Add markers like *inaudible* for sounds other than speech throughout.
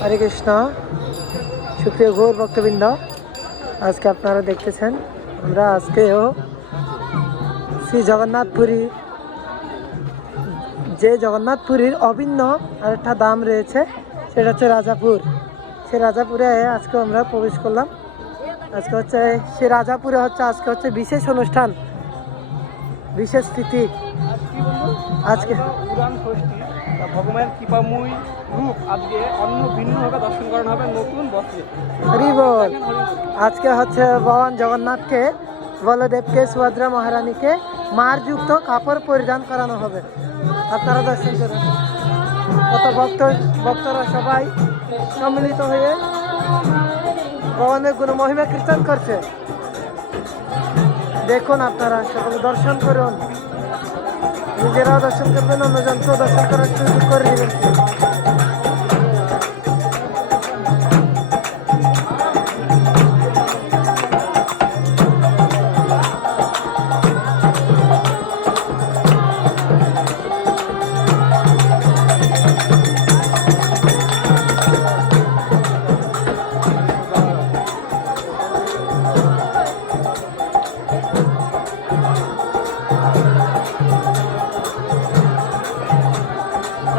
হরে কৃষ্ণ। সুপ্রিয় ঘোর ভক্তবৃন্দ, আজকে আপনারা দেখতেছেন, আমরা আজকেও শ্রী জগন্নাথপুরী, যে জগন্নাথপুরীর অভিন্ন আরেকটা দাম রয়েছে, সেটা হচ্ছে রাজাপুর। সেই রাজাপুরে আজকে আমরা প্রবেশ করলাম। আজকে হচ্ছে সে রাজাপুরে হচ্ছে, আজকে হচ্ছে বিশেষ অনুষ্ঠান, বিশেষ তিথি। আজকে ভগবানের কৃপাময়ী রূপ আজকে অন্য ভিন্নভাবে দর্শন করানো হবে নতুন বস্ত্রে। আজকে হচ্ছে ভগবান জগন্নাথকে, বলদেবকে, সুভদ্রা মহারানীকে মারযুক্ত কাপড় পরিধান করানো হবে। আপনারা দর্শন করুন। কত ভক্ত, ভক্তরা সবাই সম্মিলিত হয়ে ভগবানের গুণ মহিমা কীর্তন করছে। দেখুন আপনারা, সকলে দর্শন করুন। নিজেরাও দর্শন করবেন অন্যজনকেও দর্শন করার সুযোগ করে দিবেন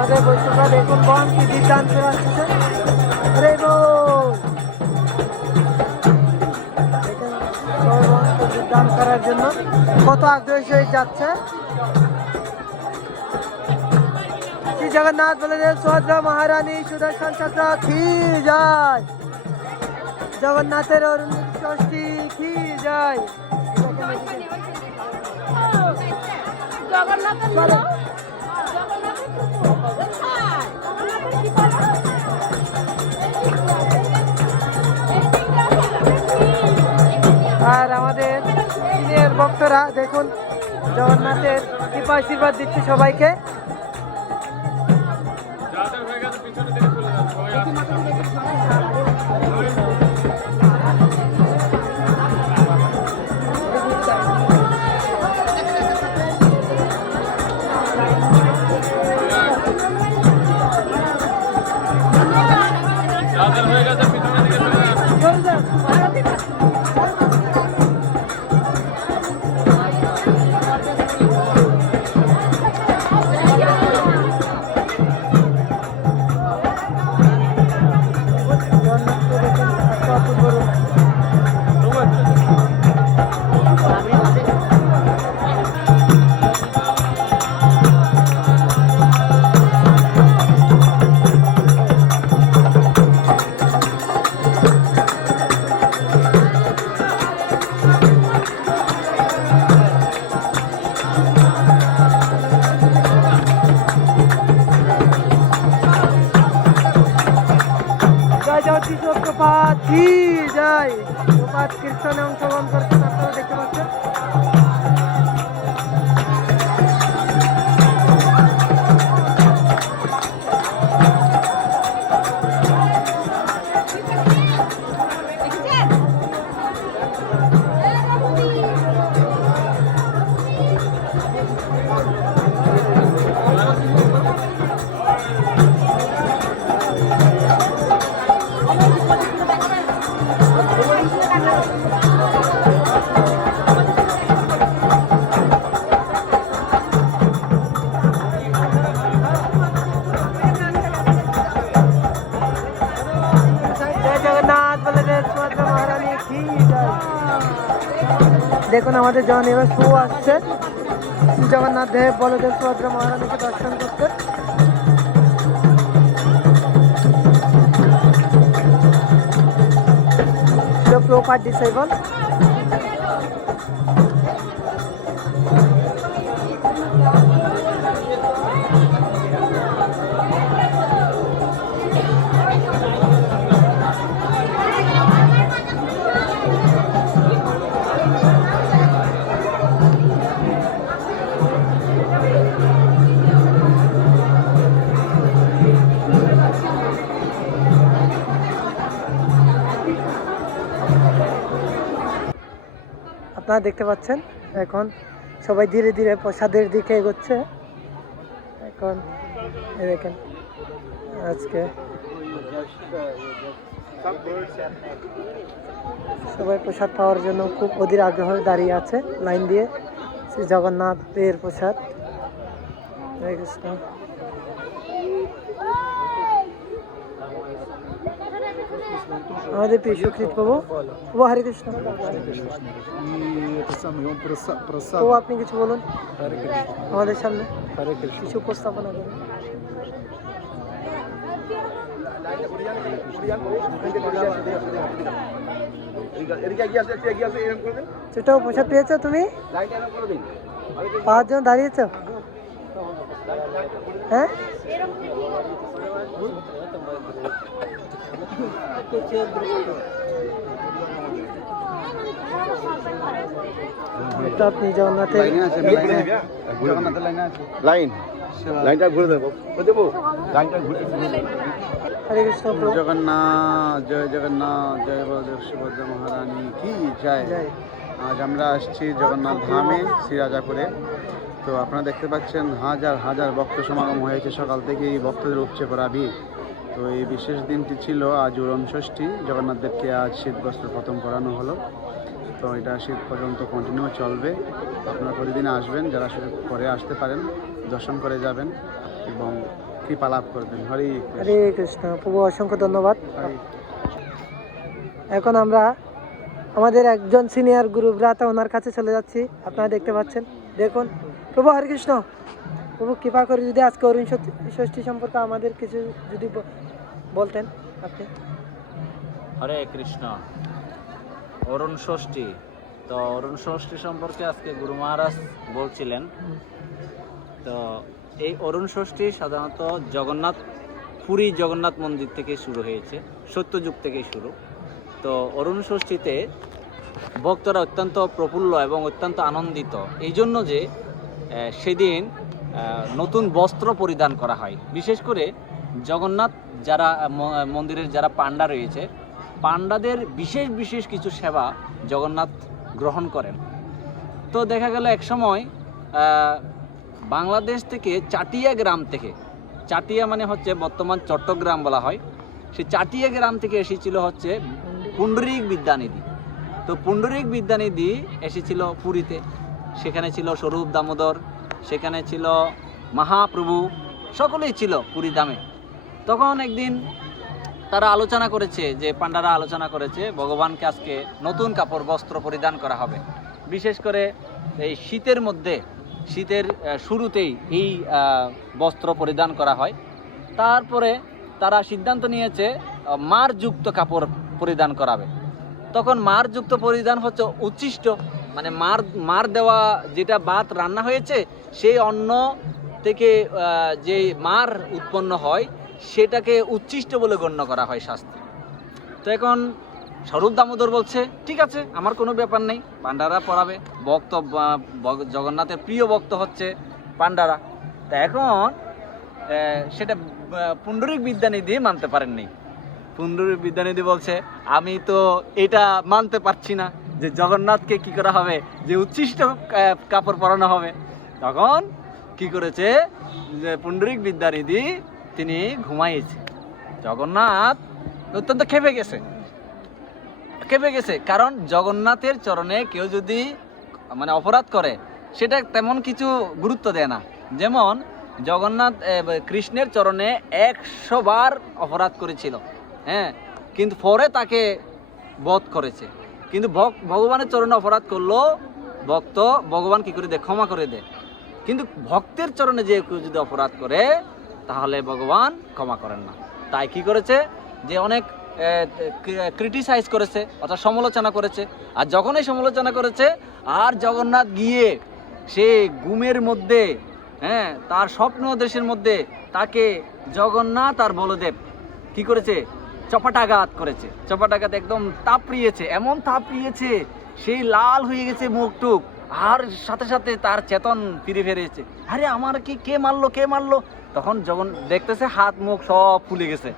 আমাদের বৈষ্ণবরা দেখুন বন কি আসছে আরে করার জন্য। কত আগ্রহী হয়ে যাচ্ছে। শ্রী জগন্নাথ বলদেব সুভদ্রা মহারানী সুদর্শন চক্র কি যায় জগন্নাথের অরুণ ষষ্ঠী কি যায় জগন্নাথের আর আমাদের সিনিয়র ভক্তরা দেখুন জগন্নাথের কৃপা আশীর্বাদ দিচ্ছে সবাইকে। আমাদের জন এবার শো আসছে। জগন্নাথ দেব বলদেব সুভদ্রা মহারানীকে দর্শন করতে। প্রপার ডিসেবল আপনারা দেখতে পাচ্ছেন, এখন সবাই ধীরে ধীরে প্রসাদের দিকে এগোচ্ছে। এখন দেখেন, আজকে সবাই প্রসাদ পাওয়ার জন্য খুব অধীর আগ্রহ দাঁড়িয়ে আছে, লাইন দিয়ে শ্রী জগন্নাথের প্রসাদ। হরে কৃষ্ণ। আমাদের প্রিয় সুকৃত প্রভু প্রভু হরে কৃষ্ণ И это самое, он проса- просад. প্রভু আপনি কিছু বলুন Харе Кришна. আমাদের সামনে Харе Кришна. কিছু উপস্থাপনা করুন ছোট প্রসাদ পেয়েছো তুমি পাঁচজন দাঁড়িয়েছো হ্যাঁ এটা আপনি জগন্নাথের লাইন লাইনটা ঘুরে দেবো। দেবো? লাইনটা ঘুরে হরে কৃষ্ণ জগন্নাথ জয় জগন্নাথ জয় বলদেব সুভদ্রা মহারানী কি জয়? জয়। আজ আমরা আসছি জগন্নাথ ধামে শ্রীরাজাপুরে। তো আপনারা দেখতে পাচ্ছেন হাজার হাজার ভক্ত সমাগম হয়েছে। সকাল থেকেই ভক্তদের উপচে পড়া ভিড়। তো এই বিশেষ দিনটি ছিল আজ উরম ষষ্ঠী। জগন্নাথ দেবকে আজ শীত বস্ত্র প্রথম পরানো হলো। তো এটা শীত পর্যন্ত কন্টিনিউ চলবে। আপনারা প্রতিদিন আসবেন যারা সুযোগ করে আসতে পারেন দর্শন করে যাবেন এবং কৃপা লাভ করবেন। হরি। হরে কৃষ্ণ। প্রভু অসংখ্য ধন্যবাদ। এখন আমরা আমাদের একজন সিনিয়র গুরু ভ্রাতা ওনার কাছে চলে যাচ্ছি। আপনারা দেখতে পাচ্ছেন। দেখুন প্রভু হরে কৃষ্ণ। প্রভু কৃপা করে যদি আজকে অরুণ ষষ্ঠী- সম্পর্কে আমাদের কিছু যদি বলতেন আপনি। হরে কৃষ্ণ। অরুণ ষষ্ঠী। তো অরুণ ষষ্ঠী সম্পর্কে আজকে গুরু মহারাজ বলছিলেন। তো এই অরুণ ষষ্ঠী সাধারণত জগন্নাথ, পুরী জগন্নাথ মন্দির থেকে শুরু হয়েছে, সত্যযুগ থেকে শুরু। তো অরুণ ষষ্ঠীতে ভক্তরা অত্যন্ত প্রফুল্ল এবং অত্যন্ত আনন্দিত। এই জন্য যে সেদিন নতুন বস্ত্র পরিধান করা হয়। বিশেষ করে জগন্নাথ যারা মন্দিরের যারা পাণ্ডা রয়েছে, পাণ্ডাদের বিশেষ বিশেষ কিছু সেবা জগন্নাথ গ্রহণ করেন। তো দেখা গেল এক সময় বাংলাদেশ থেকে চাটিয়া গ্রাম থেকে, চাটিয়া মানে হচ্ছে বর্তমান চট্টগ্রাম বলা হয় সেই চাটিয়া গ্রাম থেকে এসেছিল হচ্ছে পুণ্ডরিক বিদ্যানিধি। তো পুণ্ডরিক বিদ্যানিধি এসেছিল পুরীতে, সেখানে ছিল স্বরূপ দামোদর, সেখানে ছিল মহাপ্রভু, সকলেই ছিল পুরী দামে তখন একদিন তারা আলোচনা করেছে যে পাণ্ডারা আলোচনা করেছে, ভগবানকে আজকে নতুন কাপড়, বস্ত্র পরিধান করা হবে। বিশেষ করে এই শীতের মধ্যে, শীতের শুরুতেই এই বস্ত্র পরিধান করা হয়। তারপরে তারা সিদ্ধান্ত নিয়েছে মারযুক্ত কাপড় পরিধান করাবে। তখন মারযুক্ত পরিধান হচ্ছে উচ্ছিষ্ট মানে মার মার দেওয়া যেটা ভাত রান্না হয়েছে, সেই অন্ন থেকে যে মার উৎপন্ন হয় সেটাকে উচ্ছিষ্ট বলে গণ্য করা হয় শাস্ত্রে তো এখন স্বরূপ দামোদর বলছে, ঠিক আছে, আমার কোনো ব্যাপার নেই। পাণ্ডারা পড়াবে। ভক্ত জগন্নাথের প্রিয় ভক্ত হচ্ছে পাণ্ডারা। তা এখন সেটা পুণ্ডরিক বিদ্যানিধি মানতে পারেননি। পুণ্ডরিক বিদ্যানিধি বলছে, আমি তো এটা মানতে পারছি না যে জগন্নাথকে কি করা হবে, যে উচ্ছিষ্ট কাপড় পরানো হবে। তখন কি করেছে, যে পুণ্ডরিক বিদ্যানিধি তিনি ঘুমাইয়েছে জগন্নাথ অত্যন্ত খেপে গেছে। খেপে গেছে, কারণ জগন্নাথের চরণে কেউ যদি মানে অপরাধ করে, সেটা তেমন কিছু গুরুত্ব দেয় না। যেমন, জগন্নাথ কৃষ্ণের চরণে একশো বার অপরাধ করেছিল। হ্যাঁ কিন্তু পরে তাকে বধ করেছে। কিন্তু ভগবানের চরণে অপরাধ করল ভক্ত ভগবান কি করে দেয়? ক্ষমা করে দেয়। কিন্তু ভক্তের চরণে যে কেউ যদি অপরাধ করে তাহলে ভগবান ক্ষমা করেন না। তাই কি করেছে? যে অনেক ক্রিটিসাইজ করেছে, অর্থাৎ সমালোচনা করেছে। আর যখন এই সমালোচনা করেছে, আর জগন্নাথ গিয়ে সে গুমের মধ্যে হ্যাঁ তার স্বপ্ন দেশের মধ্যে তাকে জগন্নাথ আর বলদেব কি করেছে? চপাটাঘাত করেছে। চপাটাঘাত একদম তাপড়িয়েছে, এমন তাপড়িয়েছে, সেই লাল হয়ে গেছে মুখ টুক আর সাথে সাথে তার চেতন ফিরে ফিরেছে। আরে আমার কি কে মারলো কে মারলো? তখন যখন দেখতেছে হাত, মুখ সব ফুলে গেছে।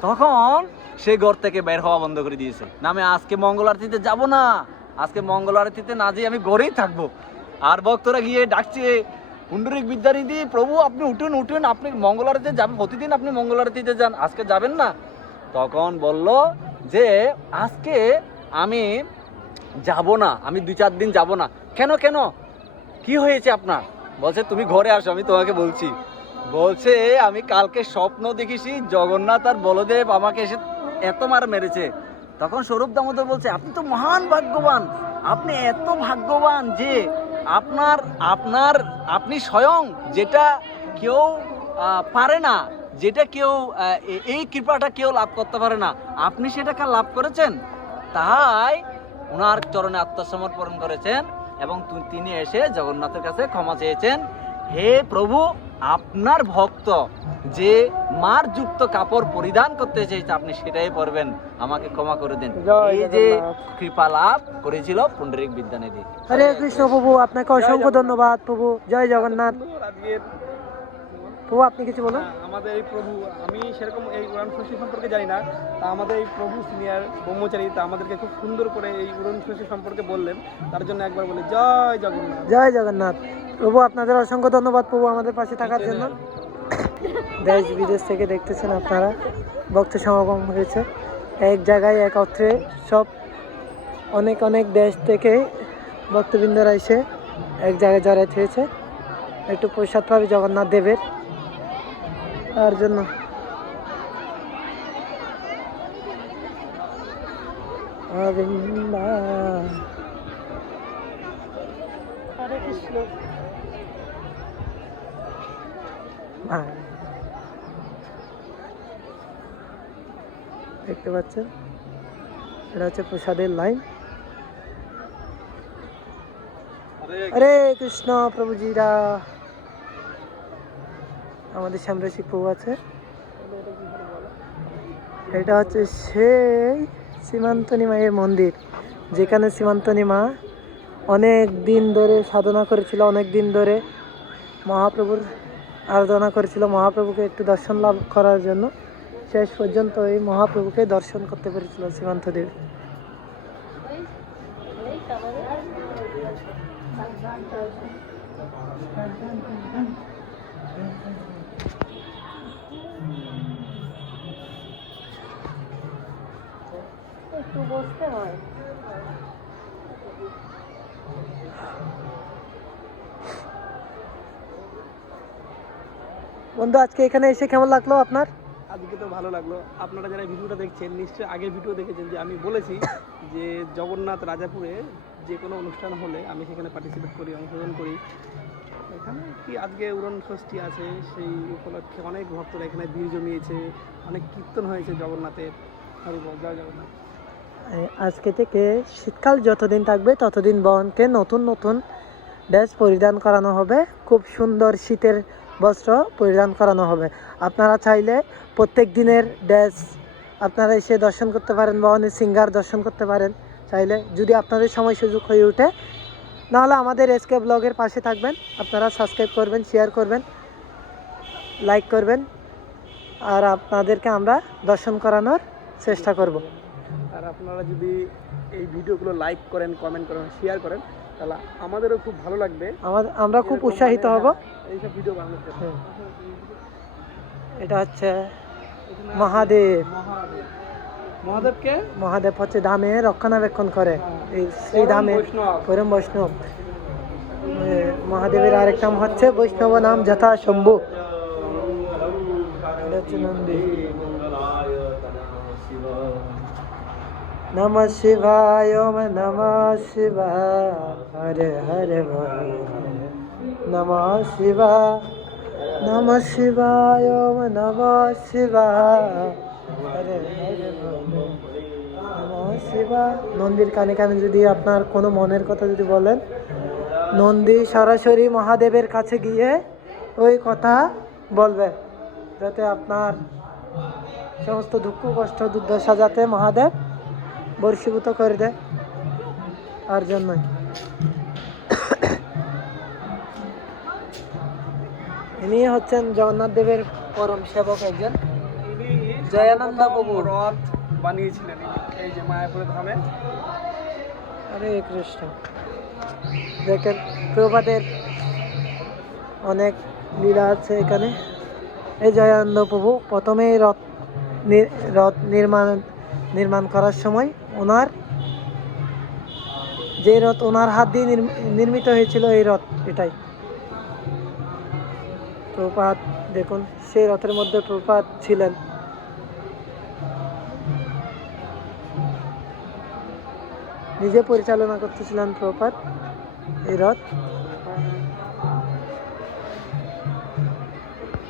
তখন সে ঘর থেকে বের হওয়া বন্ধ করে দিয়েছে। না আমি আজকে মঙ্গল আরতিতে যাব না। আজকে মঙ্গল আরতিতে না যেয়ে আমি ঘরেই থাকব। আর ভক্তরা গিয়ে ডাকছে, পুণ্ডরিক বিদ্যানিধি, প্রভু, আপনি উঠুন উঠুন। আপনি মঙ্গল আরতিতে যাবেন প্রতিদিন আপনি মঙ্গল আরতিতে যান। আজকে যাবেন না। তখন বলল যে, আজকে আমি যাব না, আমি দুই চার দিন যাব না। কেন কেন? কি হয়েছে আপনার? বলছে, তুমি ঘরে আসো, আমি তোমাকে বলছি। বলছে, আমি কালকে স্বপ্ন দেখেছি, জগন্নাথ আর বলদেব আমাকে এসে এত মার মেরেছে। তখন স্বরূপ দামোদর বলছে, আপনি তো মহান ভাগ্যবান। আপনি এত ভাগ্যবান যে আপনার আপনার, আপনি স্বয়ং যেটা কেউ পারে না, যেটা কেউ এই কৃপাটা কেউ লাভ করতে পারে না, আপনি সেটাকে লাভ করেছেন? তাই ওনার চরণে আত্মসমর্পণ করেছেন। এবং তিনি এসে জগন্নাথের কাছে ক্ষমা চেয়েছেন। হে প্রভু আপনার ভক্ত যে মার যুক্ত কাপড় পরিধান করতে চেয়েছে আপনি সেটাই পরবেন। আমাকে ক্ষমা করে দিন। এই যে কৃপা লাভ করেছিল পুণ্ডরিক বিদ্যানিধি। হরে কৃষ্ণ প্রভু আপনাকে অসংখ্য ধন্যবাদ প্রভু। জয় জগন্নাথ। প্রভু আপনি কিছু বলুন। আমাদের এই প্রভু আমি সেরকম এই উড়ান ষষ্ঠী সম্পর্কে জানি না তা আমাদের এই প্রভু সিনিয়র ব্রহ্মচারী তা আমাদেরকে খুব সুন্দর করে এই উড়ান ষষ্ঠী সম্পর্কে বললেন তার জন্য একবার বলি জয় জগন্নাথ। জয় জগন্নাথ। প্রভু আপনাদের অসংখ্য ধন্যবাদ প্রভু আমাদের পাশে থাকার জন্য। দেশ বিদেশ থেকে দেখতেছেন আপনারা ভক্ত সমাগম হয়েছে। এক জায়গায় এক একত্রে সব অনেক অনেক দেশ থেকে ভক্তবৃন্দরা এসে এক জায়গায় জড়াইতে হয়েছে। একটু প্রসাদ পাবে জগন্নাথ দেবের। তার জন্য হরে কৃষ্ণ। দেখতে পাচ্ছেন? এটা হচ্ছে প্রসাদের লাইন। হরে কৃষ্ণ প্রভুজিরা। আমাদের সামনে প্রভু আছে। এটা হচ্ছে সেই সীমান্তনী মায়ের মন্দির, যেখানে সীমান্তনী মা অনেক দিন ধরে সাধনা করেছিল, অনেক দিন ধরে মহাপ্রভুর আরাধনা করেছিল, মহাপ্রভুকে একটু দর্শন লাভ করার জন্য। শেষ পর্যন্ত এই মহাপ্রভুকে দর্শন করতে পেরেছিল সীমান্ত দেবী একটু বসতে হয়। বন্ধু আজকে এখানে এসে কেমন লাগল আপনার? আজকে তো ভালো লাগল। আপনারা যারা ভিডিওটা দেখছেন নিশ্চয়ই আগের ভিডিও দেখেছেন যে আমি বলেছি *laughs* যে জগন্নাথ রাজাপুরে যে কোনো অনুষ্ঠান হলে আমি সেখানে পার্টিসিপেট করি অংশগ্রহণ করি। এখানে কি আজকে উড়ন ষষ্ঠী আছে সেই উপলক্ষে অনেক ভক্তরা এখানে ভিড় জমিয়েছে অনেক কীর্তন হয়েছে জগন্নাথের। হরি বল, জয় জগন্নাথ। আজকে থেকে শীতকাল যতদিন থাকবে, ততদিন বনকে নতুন নতুন ড্রেস পরিধান করানো হবে। খুব সুন্দর শীতের বস্ত্র পরিধান করানো হবে। আপনারা চাইলে প্রত্যেক দিনের ড্রেস আপনারা এসে দর্শন করতে পারেন বনের সিঙ্গার দর্শন করতে পারেন। চাইলে যদি আপনাদের সময় সুযোগ হয়ে ওঠে, নাহলে আমাদের এসকে ব্লগের পাশে থাকবেন। আপনারা সাবস্ক্রাইব করবেন শেয়ার করবেন লাইক করবেন। আর আপনাদেরকে আমরা দর্শন করানোর চেষ্টা করব। আর আপনারা যদি এই ভিডিওগুলো লাইক করেন কমেন্ট করেন শেয়ার করেন তাহলে আমাদেরও খুব ভালো লাগবে। আমাদের আমরা খুব উৎসাহিত মানে, হব। এইসব ভিডিও বানানোর জন্য। এটা হচ্ছে মহাদেব। মহাদেব মহাদেবকে? মহাদেব হচ্ছে ধামে রক্ষণাবেক্ষণ করে। এই শ্রী ধামে পরম বৈষ্ণব। মহাদেবের আরেক নাম হচ্ছে বৈষ্ণব নাম যথা শম্ভু এটা হচ্ছে নন্দী ওম নম শিবায় হরে হরে নম শিবা নম শিবায় ওম নম শিবায় হরে হরে শিবা নন্দীর কানে কানে যদি আপনার কোনো মনের কথা যদি বলেন, নন্দী সরাসরি মহাদেবের কাছে গিয়ে ওই কথা বলবে, যাতে আপনার সমস্ত দুঃখ, কষ্ট, দুর্দশা যাতে মহাদেব বর্ষীভূত করে দেয় তার জন্যই ইনি হচ্ছেন জগন্নাথ দেবের পরম সেবক একজন। জয়ানন্দ প্রভু। রথ বানিয়েছিলেন এই যে মায়াপুরের ধামে। হরে কৃষ্ণ দেখেন প্রভাতের অনেক লীলা আছে এখানে। এই জয়ানন্দ প্রভু প্রথমেই রথ রথ নির্মাণ নির্মাণ করার সময় ওনার যে রথ ওনার হাত দিয়ে নির্ম- নির্মিত হয়েছিল এই রথ এটাই। প্রপাত দেখুন, সেই রথের মধ্যে প্রপাত ছিলেন। নিজে পরিচালনা করতেছিলেন প্রপাত এই রথ।